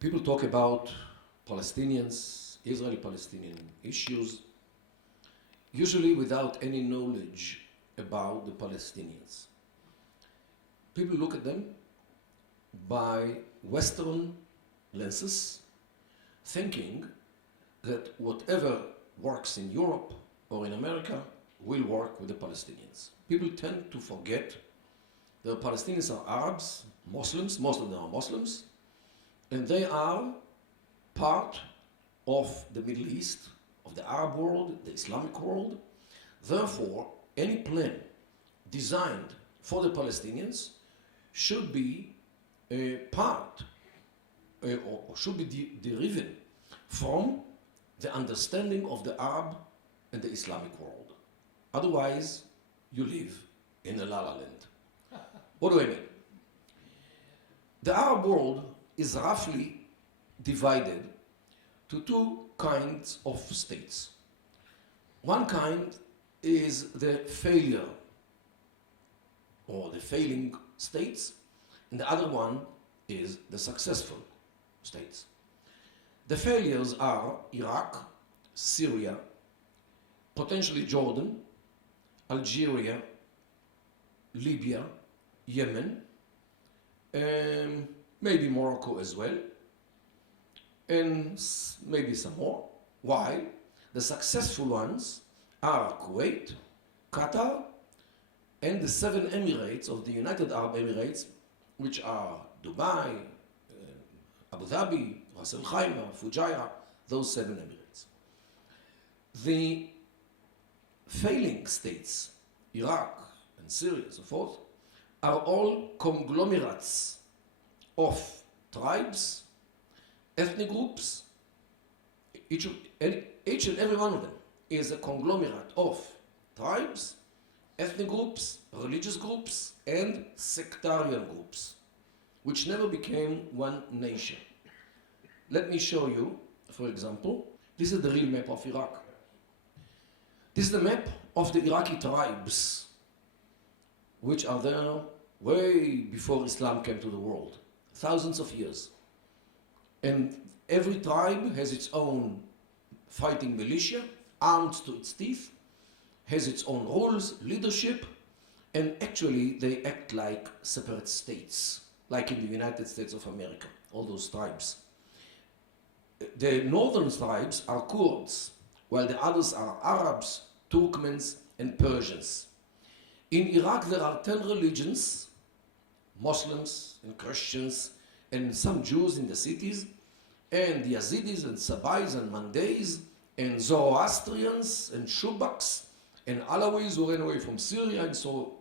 People talk about Palestinians, Israeli-Palestinian issues, usually without any knowledge about the Palestinians. People look at them by Western lenses, thinking that whatever works in Europe or in America will work with the Palestinians. People tend to forget the Palestinians are Arabs, Muslims, most of them are Muslims, and they are part of the Middle East, of the Arab world, the Islamic world. Therefore, any plan designed for the Palestinians should be part or should be derived from the understanding of the Arab and the Islamic world. Otherwise, you live in a la-la land. What do I mean? The Arab world is roughly divided to two kinds of states. One kind is the failure or the failing states, and the other one is the successful states. The failures are Iraq, Syria, potentially Jordan, Algeria, Libya, Yemen, maybe Morocco as well, and maybe some more. While the successful ones are Kuwait, Qatar, and the 7 Emirates of the United Arab Emirates, which are Dubai, Abu Dhabi, Ras Al Khaimah, Fujairah, those 7 Emirates. The failing states, Iraq and Syria and so forth, are all conglomerates of tribes, ethnic groups. Each and every one of them is a conglomerate of tribes, ethnic groups, religious groups, and sectarian groups, which never became one nation. Let me show you, for example, this is the real map of Iraq. This is the map of the Iraqi tribes, which are there way before Islam came to the world, thousands of years. And every tribe has its own fighting militia, armed to its teeth, has its own rules, leadership, and actually they act like separate states, like in the United States of America, all those tribes. The northern tribes are Kurds, while the others are Arabs, Turkmens, and Persians. In Iraq there are 10 religions, Muslims and Christians, and some Jews in the cities, and Yazidis and Sabais and Mandays, and Zoroastrians and Shubaks, and Alawis who ran away from Syria, and so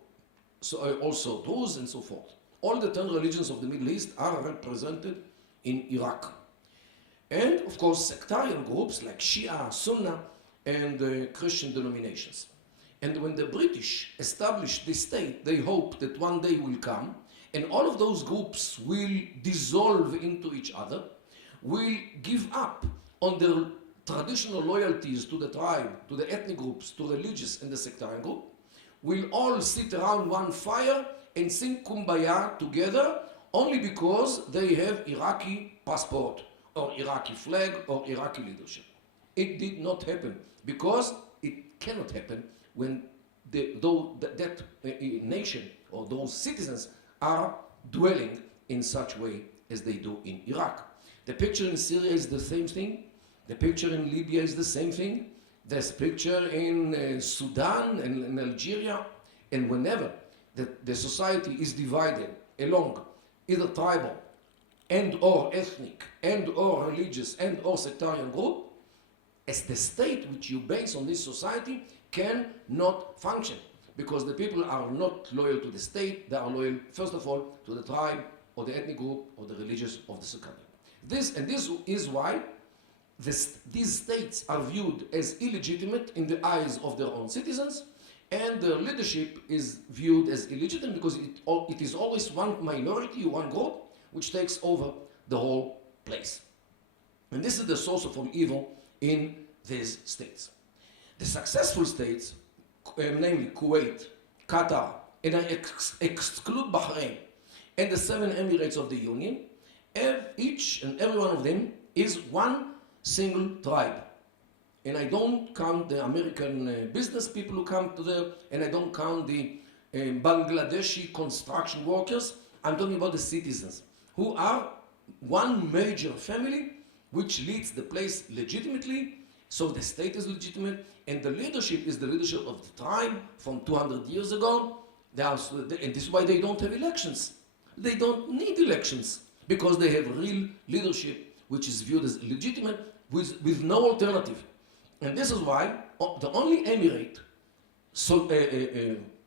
also Druze and so forth. All the 10 religions of the Middle East are represented in Iraq. And of course sectarian groups like Shia, Sunnah, and Christian denominations. And when the British established this state, they hoped that one day will come and all of those groups will dissolve into each other, will give up on their traditional loyalties to the tribe, to the ethnic groups, to religious and the sectarian group, will all sit around one fire and sing Kumbaya together only because they have Iraqi passport or Iraqi flag or Iraqi leadership. It did not happen because it cannot happen when that nation or those citizens are dwelling in such way as they do in Iraq. The picture in Syria is the same thing. The picture in Libya is the same thing. There's picture in Sudan and in Algeria. And whenever the society is divided along either tribal and or ethnic and or religious and or sectarian group, as the state which you base on this society cannot function, because the people are not loyal to the state, they are loyal first of all to the tribe or the ethnic group or the religious of the sectarian. This is why these states are viewed as illegitimate in the eyes of their own citizens, and their leadership is viewed as illegitimate because it is always one minority, one group, which takes over the whole place. And this is the source of all evil in these states. The successful states, namely Kuwait, Qatar, and I exclude Bahrain, and the 7 Emirates of the Union, each and every one of them is one single tribe. And I don't count the American business people who come to there, and I don't count the Bangladeshi construction workers. I'm talking about the citizens, who are one major family which leads the place legitimately, so the state is legitimate, and the leadership is the leadership of the tribe from 200 years ago. And this is why they don't have elections. They don't need elections, because they have real leadership which is viewed as legitimate with no alternative. And this is why the only Emirate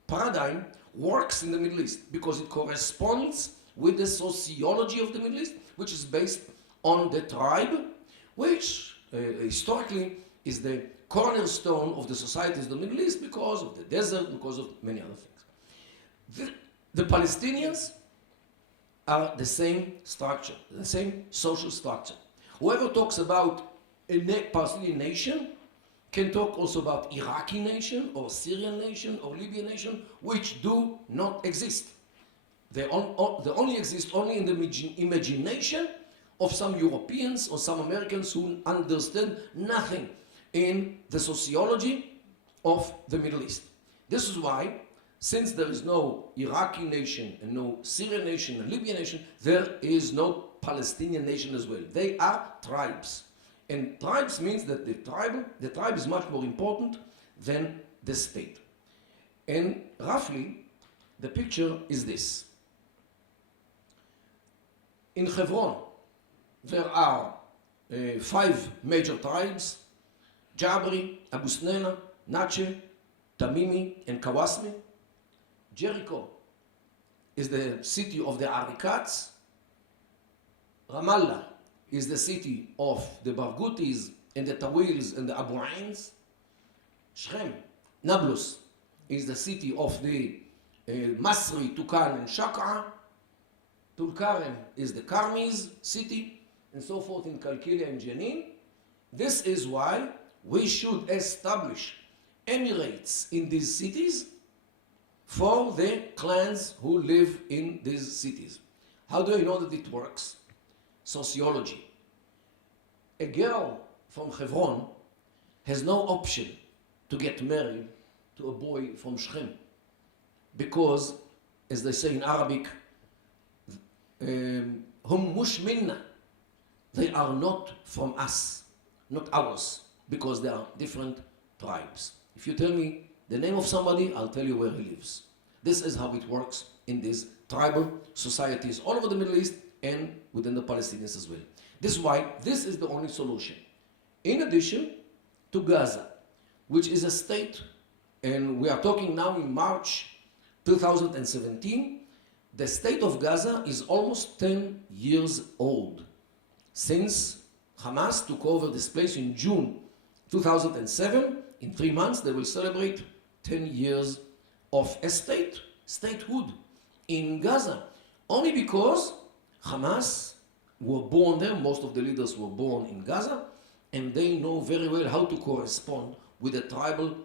paradigm works in the Middle East, because it corresponds with the sociology of the Middle East, which is based on the tribe, which historically is the cornerstone of the societies of the Middle East because of the desert, because of many other things. The Palestinians are the same structure, the same social structure. Whoever talks about a Palestinian nation can talk also about Iraqi nation or Syrian nation or Libyan nation, which do not exist. They only exist only in the imagination of some Europeans or some Americans who understand nothing in the sociology of the Middle East. This is why, since there is no Iraqi nation and no Syrian nation and Libyan nation, there is no Palestinian nation as well. They are tribes. And tribes means that the tribe is much more important than the state. And roughly, the picture is this. In Hebron, there are 5 major tribes: Jabri, Abu Snena, Natche, Tamimi, and Kawasmi. Jericho is the city of the Arikats. Ramallah is the city of the Barghoutis and the Tawils and the Abu Ains. Shechem, Nablus, is the city of the Masri, Tukan, and Shaq'a. Tulkarem is the Karmis city, and so forth in Kalkilia and Jenin. This is why we should establish Emirates in these cities for the clans who live in these cities. How do I know that it works? Sociology. A girl from Hebron has no option to get married to a boy from Shechem, because, as they say in Arabic, hum mush minna, they are not from us, not ours, because they are different tribes. If you tell me the name of somebody, I'll tell you where he lives. This is how it works in these tribal societies all over the Middle East and within the Palestinians as well. This is why this is the only solution. In addition to Gaza, which is a state, and we are talking now in March 2017, the state of Gaza is almost 10 years old. Since Hamas took over this place in June 2007, in 3 months they will celebrate 10 years of a statehood in Gaza. Only because Hamas were born there, most of the leaders were born in Gaza, and they know very well how to correspond with the tribal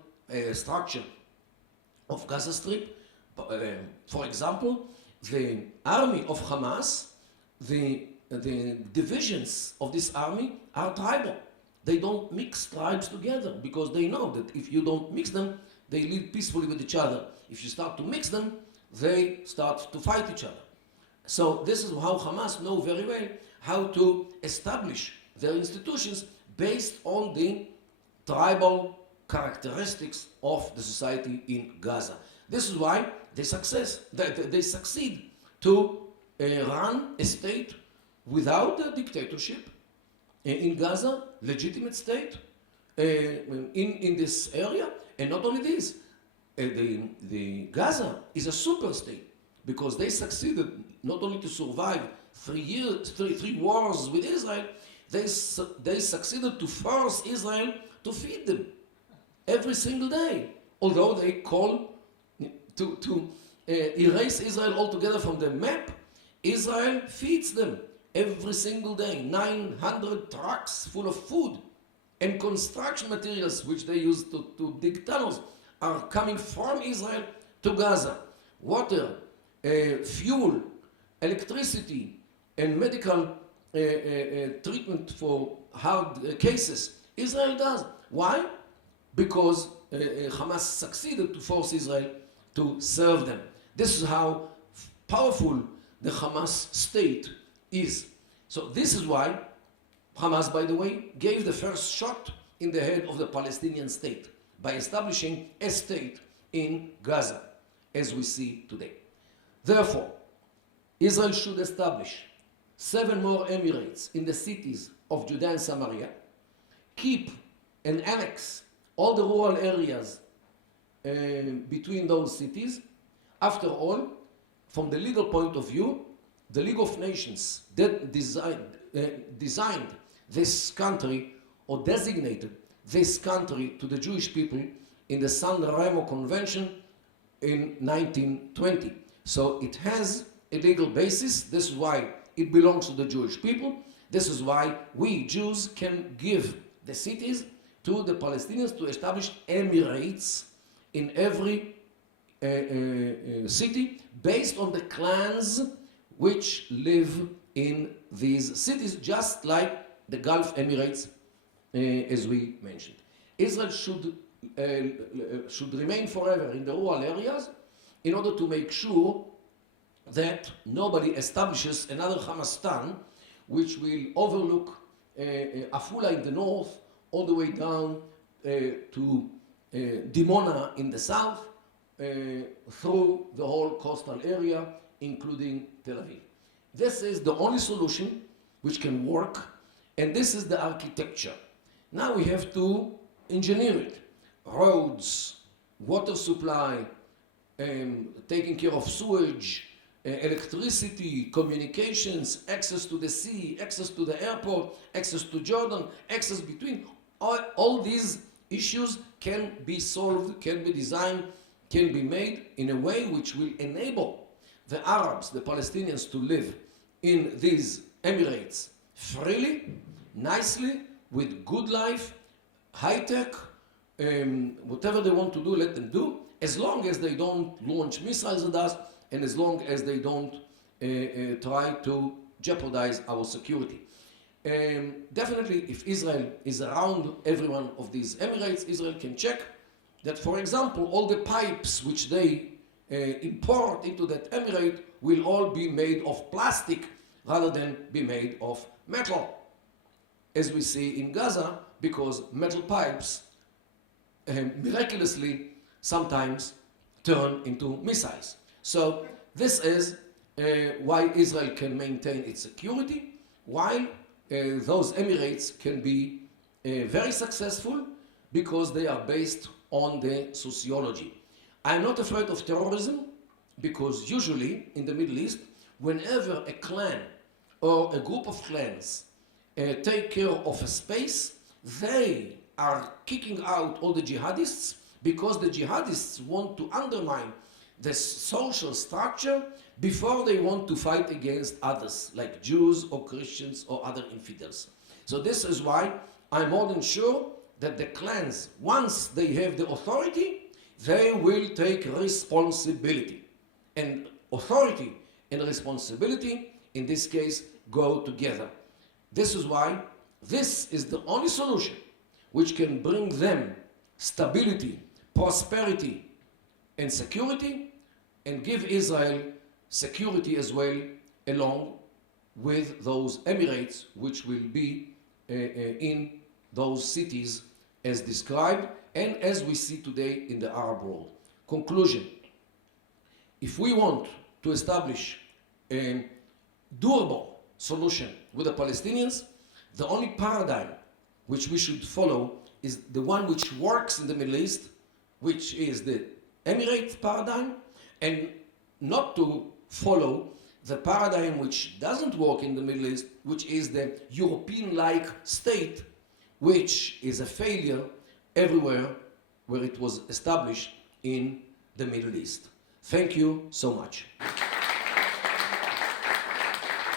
structure of Gaza Strip. For example, the army of Hamas, the divisions of this army are tribal. They don't mix tribes together, because they know that if you don't mix them, they live peacefully with each other. If you start to mix them, they start to fight each other. So this is how Hamas know very well how to establish their institutions based on the tribal characteristics of the society in Gaza. This is why they succeed to run a state without a dictatorship in Gaza, legitimate state in this area. And not only this, the Gaza is a super state, because they succeeded not only to survive 3 wars with Israel, they succeeded to force Israel to feed them every single day. Although they call to erase Israel altogether from the map, Israel feeds them every single day. 900 trucks full of food and construction materials, which they use to dig tunnels, are coming from Israel to Gaza. Water, fuel, electricity, and medical treatment for hard cases. Israel does. Why? Because Hamas succeeded to force Israel to serve them. This is how powerful the Hamas state is. So this is why Hamas, by the way, gave the first shot in the head of the Palestinian state by establishing a state in Gaza, as we see today. Therefore, Israel should establish 7 more Emirates in the cities of Judea and Samaria, keep and annex all the rural areas between those cities. After all, from the legal point of view, the League of Nations that designed this country, or designated this country to the Jewish people in the San Remo Convention in 1920. So it has a legal basis. This is why it belongs to the Jewish people. This is why we Jews can give the cities to the Palestinians to establish Emirates in every city based on the clans which live in these cities, just like the Gulf Emirates, as we mentioned. Israel should remain forever in the rural areas in order to make sure that nobody establishes another Hamastan which will overlook Afula in the north all the way down to Dimona in the south, through the whole coastal area, including Tel Aviv. This is the only solution which can work, and this is the architecture. Now we have to engineer it. Roads, water supply, taking care of sewage, electricity, communications, access to the sea, access to the airport, access to Jordan, access between. All these issues can be solved, can be designed, can be made in a way which will enable the Arabs, the Palestinians, to live in these Emirates freely, nicely, with good life, high-tech, whatever they want to do, let them do, as long as they don't launch missiles at us, and as long as they don't try to jeopardize our security. Definitely, if Israel is around every one of these Emirates, Israel can check that, for example, all the pipes which they import into that Emirate will all be made of plastic rather than be made of metal, as we see in Gaza, because metal pipes miraculously sometimes turn into missiles. So this is why Israel can maintain its security, while those Emirates can be very successful because they are based on the sociology. I'm not afraid of terrorism because usually in the Middle East, whenever a clan or a group of clans take care of a space, they are kicking out all the jihadists because the jihadists want to undermine the social structure before they want to fight against others, like Jews or Christians or other infidels. So this is why I'm more than sure that the clans, once they have the authority, they will take responsibility. And authority and responsibility, in this case, go together. This is why this is the only solution which can bring them stability, prosperity, and security, and give Israel security as well, along with those Emirates which will be in those cities as described and as we see today in the Arab world. Conclusion: if we want to establish a durable solution with the Palestinians, the only paradigm which we should follow is the one which works in the Middle East, which is the Emirate paradigm, and not to follow the paradigm which doesn't work in the Middle East, which is the European-like state, which is a failure everywhere where it was established in the Middle East. Thank you so much.